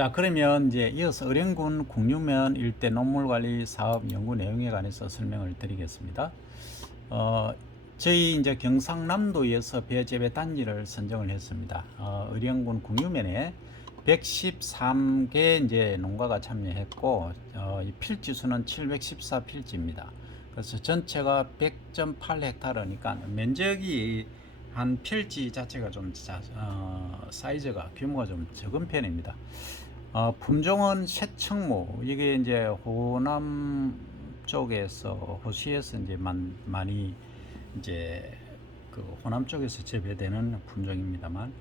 자, 그러면 이제 이어서 의령군 국유면 일대 농물관리 사업 연구 내용에 관해서 설명을 드리겠습니다. 어, 저희 이제 경상남도에서 배재배 단지를 선정을 했습니다. 의령군 국유면에 113개 이제 농가가 참여했고, 이 필지 수는 714필지입니다. 그래서 전체가 100.8헥타르니까 면적이 한 필지 자체가 좀 사이즈가 규모가 좀 적은 편입니다. 품종은 새청무. 이게 이제 호남 쪽에서 호시에서 이제 많이 이제 그 호남 쪽에서 재배되는 품종입니다만,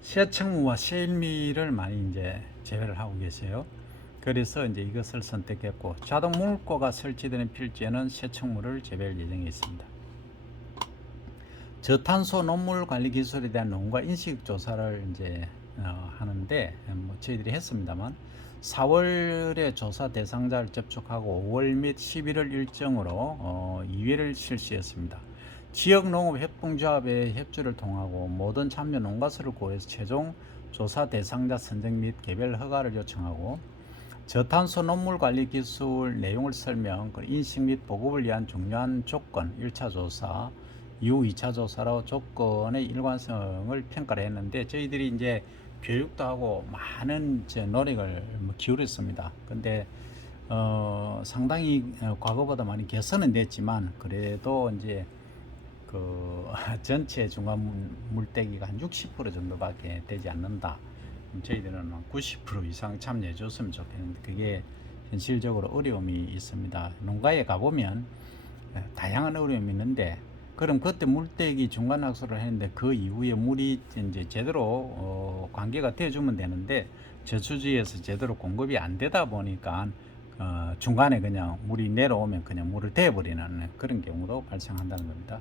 새청무와 새일미를 많이 이제 재배를 하고 계세요. 그래서 이제 이것을 선택했고, 자동 물고가 설치되는 필지에는 새청무를 재배할 예정에 있습니다. 저탄소 농물 관리 기술에 대한 농가 인식 조사를 이제 하는데, 뭐 저희들이 했습니다만 4월에 조사 대상자를 접촉하고 5월 및 11월 일정으로 2회를 실시했습니다. 지역 농업 협동조합의 협조를 통하고 모든 참여 농가수를 고려해서 최종 조사 대상자 선정 및 개별 허가를 요청하고, 저탄소 농물 관리 기술 내용을 설명, 인식 및 보급을 위한 중요한 조건 1차 조사, 이후 2차 조사로 조건의 일관성을 평가를 했는데, 저희들이 이제 교육도 하고 많은 이제 노력을 기울였습니다. 근데 상당히 과거보다 많이 개선은 됐지만, 그래도 이제 그 전체 중간 물때기가 한 60% 정도밖에 되지 않는다. 저희들은 90% 이상 참여해 줬으면 좋겠는데, 그게 현실적으로 어려움이 있습니다. 농가에 가보면 다양한 어려움이 있는데, 그럼 그때 물때기 중간 학수를 했는데 그 이후에 물이 이제 제대로 관계가 되어주면 되는데, 저수지에서 제대로 공급이 안 되다 보니까 중간에 그냥 물이 내려오면 그냥 물을 대버리는 그런 경우도 발생한다는 겁니다.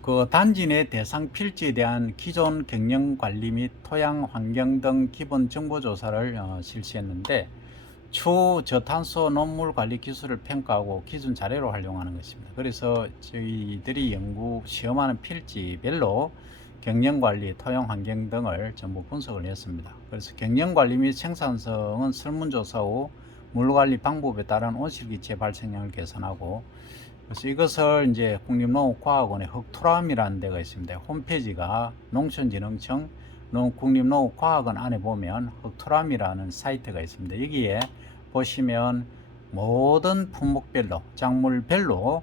그 단지 내 대상 필지에 대한 기존 경영 관리 및 토양 환경 등 기본 정보 조사를 실시했는데, 초저탄소 농물 관리 기술을 평가하고 기준 자료로 활용하는 것입니다. 그래서 저희들이 시험하는 필지별로 경영관리, 토양환경 등을 전부 분석을 했습니다. 그래서 경영관리 및 생산성은 설문조사 후 물관리 방법에 따른 온실기체 발생량을 계산하고, 그래서 이것을 이제 국립농업과학원의 흑토람이라는 데가 있습니다. 홈페이지가 농촌진흥청 국립농업과학원 안에 보면 흑토람이라는 사이트가 있습니다. 여기에 보시면 모든 품목별로, 작물별로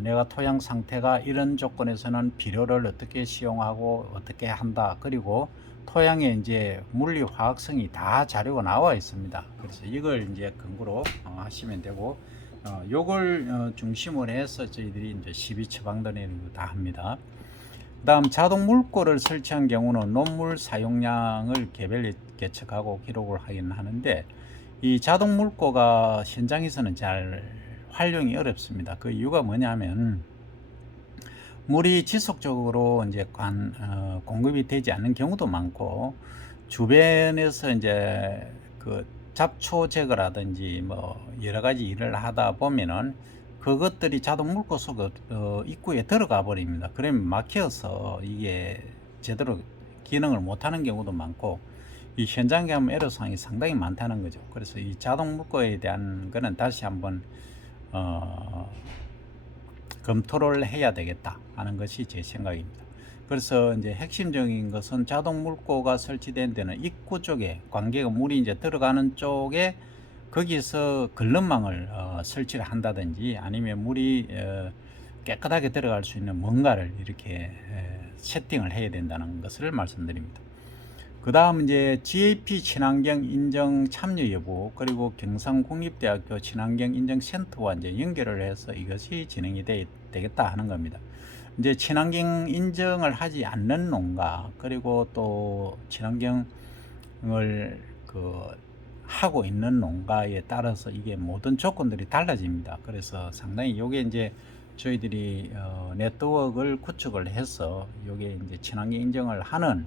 내가 토양 상태가 이런 조건에서는 비료를 어떻게 시용하고 어떻게 한다, 그리고 토양의 이제 물리 화학성이 다 자료가 나와 있습니다. 그래서 이걸 이제 근거로 하시면 되고, 요걸 중심으로 해서 저희들이 이제 시비 처방도 내리고 다 합니다. 그 다음 자동 물고를 설치한 경우는 논물 사용량을 개별 계측하고 기록을 하긴 하는데, 이 자동 물고가 현장에서는 잘 활용이 어렵습니다. 그 이유가 뭐냐면, 물이 지속적으로 이제 공급이 되지 않는 경우도 많고, 주변에서 이제 그 잡초 제거라든지 뭐 여러 가지 일을 하다 보면은 그것들이 자동 물고 속 입구에 들어가 버립니다. 그러면 막혀서 이게 제대로 기능을 못하는 경우도 많고, 이 현장에 가면 애로사항이 상당히 많다는 거죠. 그래서 이 자동 물고에 대한 거는 다시 한번 검토를 해야 되겠다 하는 것이 제 생각입니다. 그래서 이제 핵심적인 것은 자동 물고가 설치된 데는 입구 쪽에, 관계가 물이 이제 들어가는 쪽에 거기서 걸름망을 설치를 한다든지, 아니면 물이 깨끗하게 들어갈 수 있는 뭔가를 이렇게 세팅을 해야 된다는 것을 말씀드립니다. 그 다음 이제 GAP 친환경 인정 참여 여부, 그리고 경상국립대학교 친환경 인정센터와 이제 연결을 해서 이것이 진행이 되겠다 하는 겁니다. 이제 친환경 인정을 하지 않는 농가, 그리고 또 친환경을 하고 있는 농가에 따라서 이게 모든 조건들이 달라집니다. 그래서 상당히 이게 이제 저희들이 네트워크를 구축을 해서 이게 이제 친환경 인정을 하는,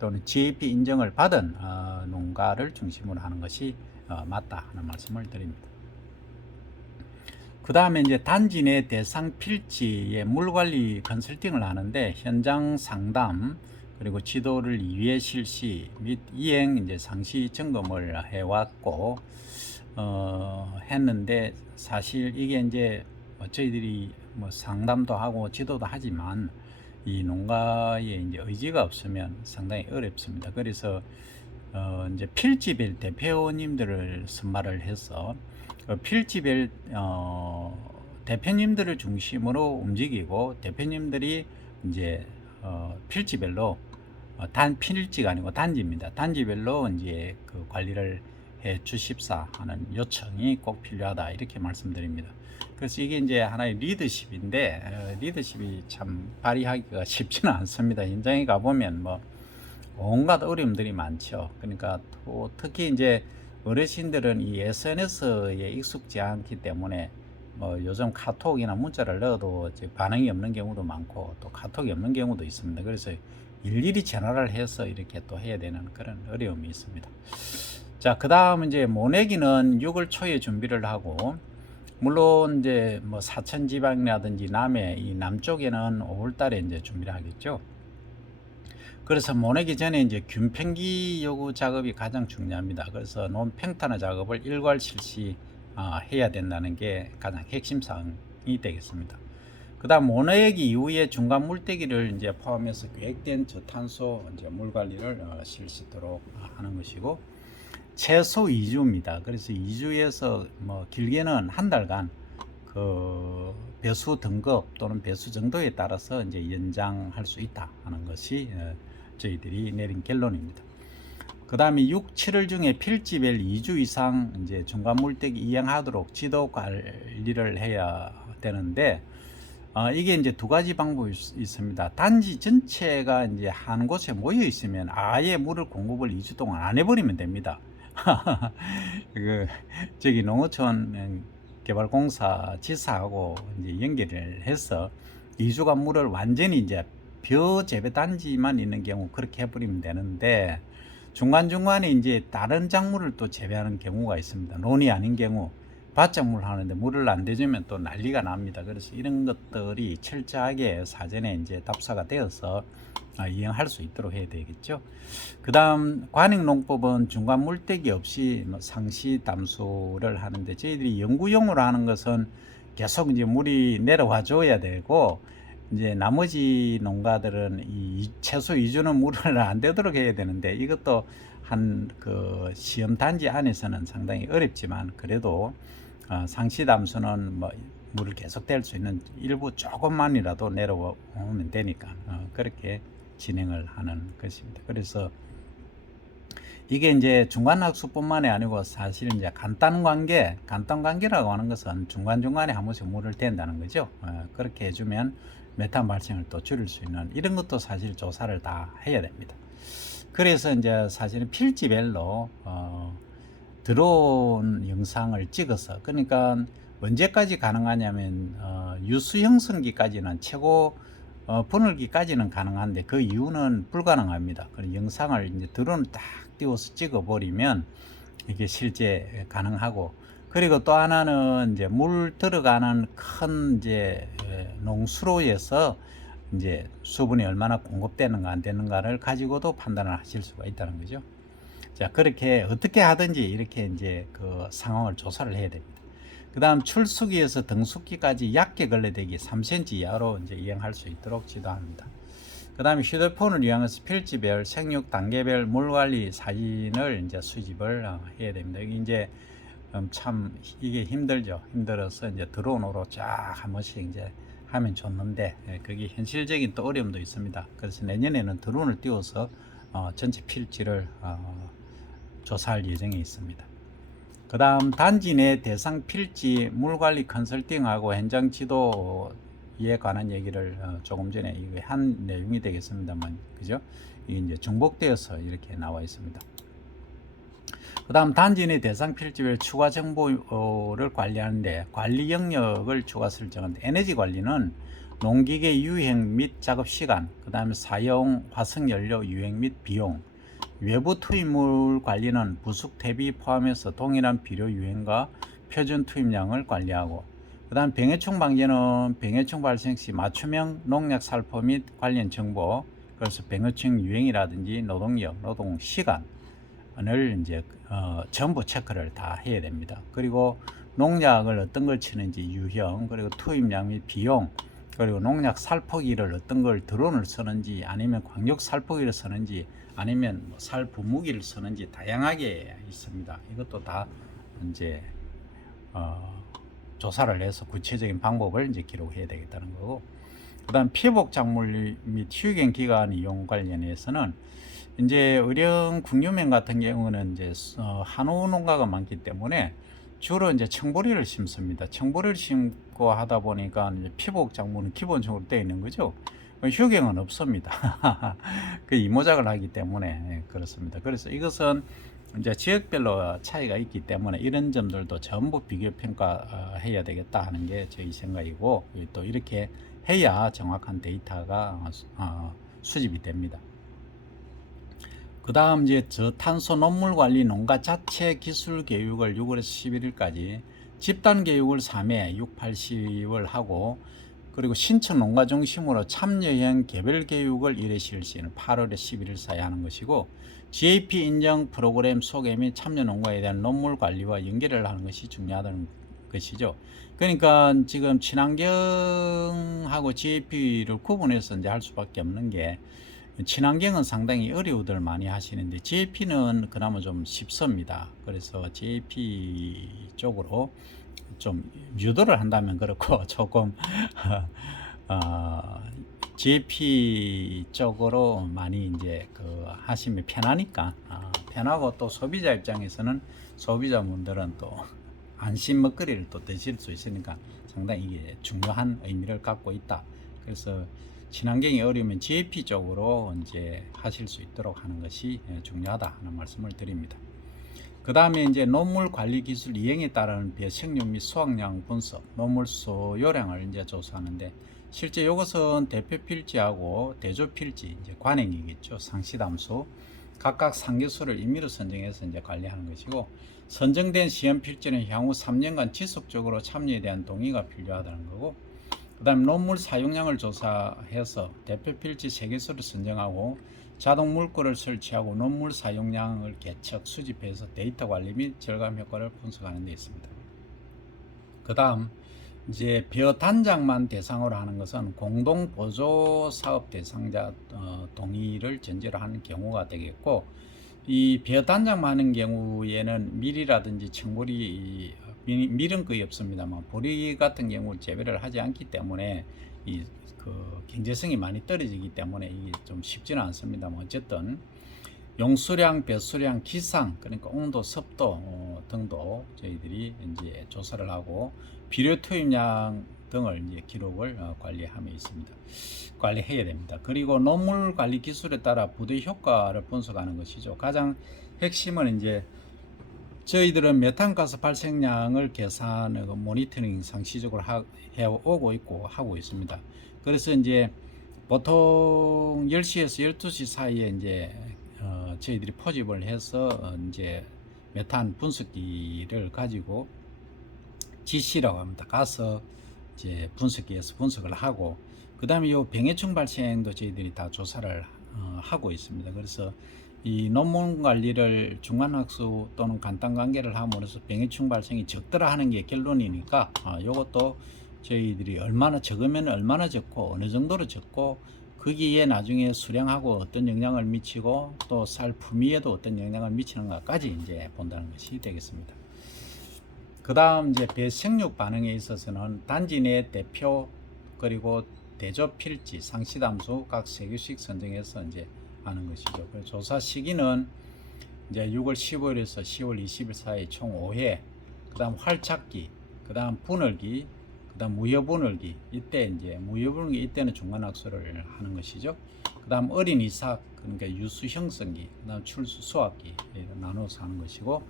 또는 GAP 인정을 받은 농가를 중심으로 하는 것이 맞다 하는 말씀을 드립니다. 그 다음에 이제 단지 내 대상 필지에 물관리 컨설팅을 하는데, 현장 상담, 그리고 지도를 2회 실시 및 이행 이제 상시 점검을 해왔고 했는데 사실 이게 이제 저희들이 뭐 상담도 하고 지도도 하지만 이 농가에 이제 의지가 없으면 상당히 어렵습니다. 그래서 이제 필지별 대표님들을 선발을 해서 필지별 대표님들을 중심으로 움직이고 대표님들이 이제 필지별로 단 필지가 아니고 단지입니다. 단지별로 이제 그 관리를 해 주십사 하는 요청이 꼭 필요하다 이렇게 말씀드립니다. 그래서 이게 이제 하나의 리더십인데 리더십이 참 발휘하기가 쉽지는 않습니다. 현장에 가보면 뭐 온갖 어려움들이 많죠. 그러니까 또 특히 이제 어르신들은 이 SNS에 익숙지 않기 때문에 뭐 요즘 카톡이나 문자를 넣어도 이제 반응이 없는 경우도 많고 또 카톡이 없는 경우도 있습니다. 그래서 일일이 전화를 해서 이렇게 또 해야 되는 그런 어려움이 있습니다. 자, 그 다음 이제 모내기는 6월 초에 준비를 하고, 물론 이제 뭐 사천 지방이라든지 남해 이 남쪽에는 5월 달에 이제 준비를 하겠죠. 그래서 모내기 전에 이제 균평기 요구 작업이 가장 중요합니다. 그래서 논 평탄화 작업을 일괄 실시 해야 된다는 게 가장 핵심 사항이 되겠습니다. 그 다음 모내기 이후에 중간 물대기를 이제 포함해서 계획된 저탄소 이제 물 관리를 실시도록 하는 것이고, 최소 2주입니다. 그래서 2주에서 뭐 길게는 한 달간 그 배수 등급 또는 배수 정도에 따라서 이제 연장할 수 있다 하는 것이 저희들이 내린 결론입니다. 그 다음에 6, 7월 중에 필지별 2주 이상 이제 중간 물대기 이행하도록 지도 관리를 해야 되는데, 이게 이제 두 가지 방법이 있습니다. 단지 전체가 이제 한 곳에 모여 있으면 아예 물을 공급을 2주 동안 안 해버리면 됩니다. 그 저기 농어촌 개발공사 지사하고 이제 연결을 해서 2주간 물을 완전히 이제 벼 재배 단지만 있는 경우 그렇게 해버리면 되는데, 중간중간에 이제 다른 작물을 또 재배하는 경우가 있습니다. 논이 아닌 경우 밭작물 하는데 물을 안 대주면 또 난리가 납니다. 그래서 이런 것들이 철저하게 사전에 이제 답사가 되어서 이행할 수 있도록 해야 되겠죠. 그 다음 관행농법은 중간 물대기 없이 뭐 상시 담수를 하는데, 저희들이 연구용으로 하는 것은 계속 이제 물이 내려와 줘야 되고, 이제 나머지 농가들은 이 최소 2주는 물을 안 되도록 해야 되는데, 이것도 한 그 시험 단지 안에서는 상당히 어렵지만 그래도 상시 담수는 뭐 물을 계속 댈 수 있는 일부 조금만이라도 내려오면 되니까 그렇게 진행을 하는 것입니다. 그래서 이게 이제 중간학습뿐만이 아니고 사실 이제 간단 관계라고 하는 것은 중간중간에 한 번씩 물을 댄다는 거죠. 그렇게 해주면 메탄 발생을 또 줄일 수 있는 이런 것도 사실 조사를 다 해야 됩니다. 그래서 이제 사실은 필지별로 드론 영상을 찍어서, 그러니까 언제까지 가능하냐면 유수 형성기까지는 최고 분할기까지는 가능한데 그 이후는 불가능합니다. 그런 영상을 이제 드론을 딱 띄워서 찍어 버리면 이게 실제 가능하고, 그리고 또 하나는 이제 물 들어가는 큰 이제 농수로에서 이제 수분이 얼마나 공급되는가 안 되는가를 가지고도 판단을 하실 수가 있다는 거죠. 자, 그렇게 어떻게 하든지 이렇게 이제 그 상황을 조사를 해야 됩니다. 그 다음 출수기에서 등수기까지 얕게 걸레대기 3cm 이하로 이제 이행할 수 있도록 지도합니다. 그 다음에 휴대폰을 이용해서 필지별, 생육 단계별 물관리 사진을 이제 수집을 해야 됩니다. 이게 이제 참 이게 힘들죠. 힘들어서 이제 드론으로 쫙 한 번씩 이제 하면 좋는데 그게 현실적인 또 어려움도 있습니다. 그래서 내년에는 드론을 띄워서 전체 필지를 조사할 예정에 있습니다. 그 다음 단지 내 대상 필지 물관리 컨설팅하고 현장 지도에 관한 얘기를 조금 전에 한 내용이 되겠습니다만, 그죠? 이게 이제 중복되어서 이렇게 나와 있습니다. 그 다음 단지 내 대상 필지별 추가 정보를 관리하는데 관리 영역을 추가 설정하는데, 에너지 관리는 농기계 유행 및 작업 시간, 그 다음에 사용 화석연료 유행 및 비용, 외부 투입물 관리는 부숙 대비 포함해서 동일한 비료 유행과 표준 투입량을 관리하고, 그 다음 병해충 방제는 병해충 발생 시 맞춤형 농약 살포 및 관련 정보, 그래서 병해충 유행이라든지 노동력, 노동 시간을 이제 전부 체크를 다 해야 됩니다. 그리고 농약을 어떤 걸 치는지 유형, 그리고 투입량 및 비용, 그리고 농약 살포기를 어떤 걸 드론을 쓰는지 아니면 광역 살포기를 쓰는지 아니면 뭐 살분무기를 쓰는지 다양하게 있습니다. 이것도 다 이제 조사를 해서 구체적인 방법을 이제 기록해야 되겠다는 거고, 그다음 피복 작물 및 휴경 기간 이용 관련해서는 이제 의령 국유면 같은 경우는 이제 한우 농가가 많기 때문에 주로 이제 청보리를 심습니다. 청보리를 심고 하다 보니까 이제 피복 작물은 기본적으로 되어 있는 거죠. 휴경은 없습니다. 그 이모작을 하기 때문에 그렇습니다. 그래서 이것은 이제 지역별로 차이가 있기 때문에 이런 점들도 전부 비교 평가해야 되겠다 하는 게 저희 생각이고, 또 이렇게 해야 정확한 데이터가 수집이 됩니다. 그 다음 이제 저탄소 농물 관리 농가 자체 기술 교육을 6월에서 11일까지, 집단 교육을 3회 6, 8, 10을 하고, 그리고 신청 농가 중심으로 참여형 개별 교육을 1회 실시는 8월에 11일 사이 하는 것이고, GAP 인정 프로그램 소개 및 참여 농가에 대한 농물 관리와 연계를 하는 것이 중요하다는 것이죠. 그러니까 지금 친환경하고 GAP를 구분해서 이제 할 수밖에 없는 게, 친환경은 상당히 어려우들 많이 하시는데 GAP는 그나마 좀 쉽습니다. 그래서 GAP 쪽으로 좀 유도를 한다면 그렇고 조금 GAP 쪽으로 많이 이제 하시면 편하니까, 편하고 또 소비자 입장에서는 소비자분들은 또 안심 먹거리를 또 드실 수 있으니까 상당히 이게 중요한 의미를 갖고 있다. 그래서 친환경이 어려우면 GAP 쪽으로 이제 하실 수 있도록 하는 것이 중요하다 하는 말씀을 드립니다. 그 다음에 이제 농물 관리 기술 이행에 따른 배식량 및 수확량 분석, 농물 소요량을 이제 조사하는데, 실제 이것은 대표 필지하고 대조 필지, 이제 관행이겠죠. 상시 담수 각각 상계수를 임의로 선정해서 이제 관리하는 것이고, 선정된 시험 필지는 향후 3년간 지속적으로 참여에 대한 동의가 필요하다는 거고, 그 다음 농물 사용량을 조사해서 대표 필지 3개수를 선정하고 자동 물꼬를 설치하고 농물 사용량을 계측, 수집해서 데이터 관리 및 절감 효과를 분석하는 데 있습니다. 그 다음 이제 벼단장만 대상으로 하는 것은 공동 보조 사업 대상자 동의를 전제로 하는 경우가 되겠고, 이 벼단장만 하는 경우에는 밀이라든지 청보리, 밀은 거의 없습니다만 보리 같은 경우 재배를 하지 않기 때문에 경제성이 많이 떨어지기 때문에 이게 좀 쉽지는 않습니다만, 어쨌든 용수량, 배수량, 기상, 그러니까 온도, 습도 등도 저희들이 이제 조사를 하고 비료 투입량 등을 이제 기록을 관리함에 있습니다. 관리해야 됩니다. 그리고 농물 관리 기술에 따라 부대 효과를 분석하는 것이죠. 가장 핵심은 이제 저희들은 메탄가스 발생량을 계산하고 모니터링 상시적으로 해오고 있고 하고 있습니다. 그래서 이제 보통 10시에서 12시 사이에 이제 저희들이 포집을 해서 이제 메탄 분석기를 가지고 GC라고 합니다. 가서 이제 분석기에서 분석을 하고, 그 다음에 이 병해충 발생도 저희들이 다 조사를 하고 있습니다. 그래서 이 논문 관리를 중간학수 또는 간단 관계를 함으로써 병해충 발생이 적더라 하는 게 결론이니까, 이것도 저희들이 얼마나 적으면 얼마나 적고 어느 정도로 적고 거기에 나중에 수량하고 어떤 영향을 미치고 또 쌀 품위에도 어떤 영향을 미치는가까지 이제 본다는 것이 되겠습니다. 그 다음 이제 배생육 반응에 있어서는 단지 내 대표 그리고 대조 필지, 상시 담수 각 3개씩 선정해서 이제 하는 것이죠. 그래서 조사 시기는 이제 6월 15일에서 10월 20일 사이 총 5회, 그 다음 활착기, 그 다음 분월기, 그 다음 무효분월기, 이때 이제 무효분월기 이때는 중간학수를 하는 것이죠. 그 다음 어린 이삭, 그러니까 유수 형성기, 그 다음 출수 수확기 나눠서 하는 것이고,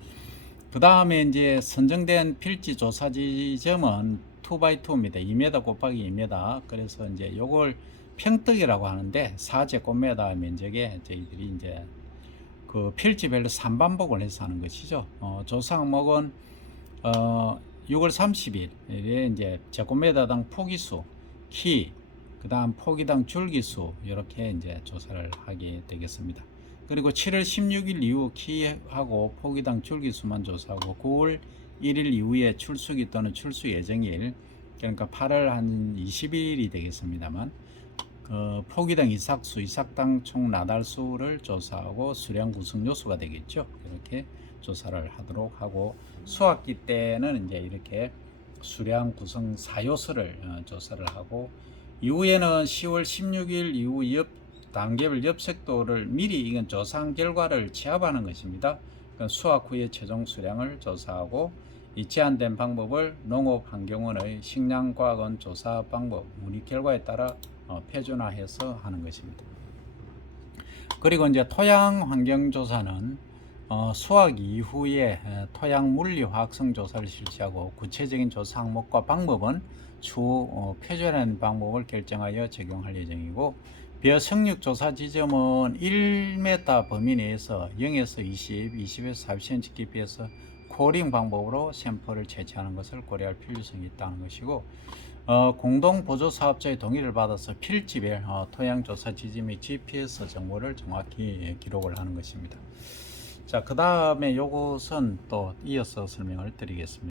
그 다음에 이제 선정된 필지 조사 지점은 2x2입니다. 2m 곱하기 2m. 그래서 이제 요걸 평떡이라고 하는데 4제곱미터 면적에 저희들이 이제 그 필지별로 3반복을 해서 하는 것이죠. 조사 항목은 6월 30일에 이제 제곱미터당 포기수, 키, 그 다음 포기당 줄기수 이렇게 이제 조사를 하게 되겠습니다. 그리고 7월 16일 이후 키하고 포기당 줄기수만 조사하고 9월 1일 이후에 출수기 또는 출수 예정일, 그러니까 8월 한 20일이 되겠습니다만 포기당 이삭수, 이삭당 총 나달수를 조사하고 수량 구성 요수가 되겠죠. 이렇게 조사를 하도록 하고, 수학기 때는 이제 이렇게 수량 구성 사요수를 조사를 하고, 이후에는 10월 16일 이후 단계별 엽색도를 미리 이건 조사한 결과를 취합하는 것입니다. 그러니까 수확 후에 최종 수량을 조사하고, 이 제한된 방법을 농업환경원의 식량과학원 조사 방법 문의 결과에 따라 표준화해서 하는 것입니다. 그리고 이제 토양 환경 조사는 수확 이후에 토양 물리 화학성 조사를 실시하고, 구체적인 조사 항목과 방법은 추후 표준화된 방법을 결정하여 적용할 예정이고, 벼성육 조사 지점은 1m 범위 내에서 0에서 20, 20에서 40cm 깊이에서 코링 방법으로 샘플을 채취하는 것을 고려할 필요성이 있다는 것이고, 공동 보조 사업자의 동의를 받아서 필지별 토양 조사 지점의 GPS 정보를 정확히 기록을 하는 것입니다. 자, 그 다음에 요것은 또 이어서 설명을 드리겠습니다.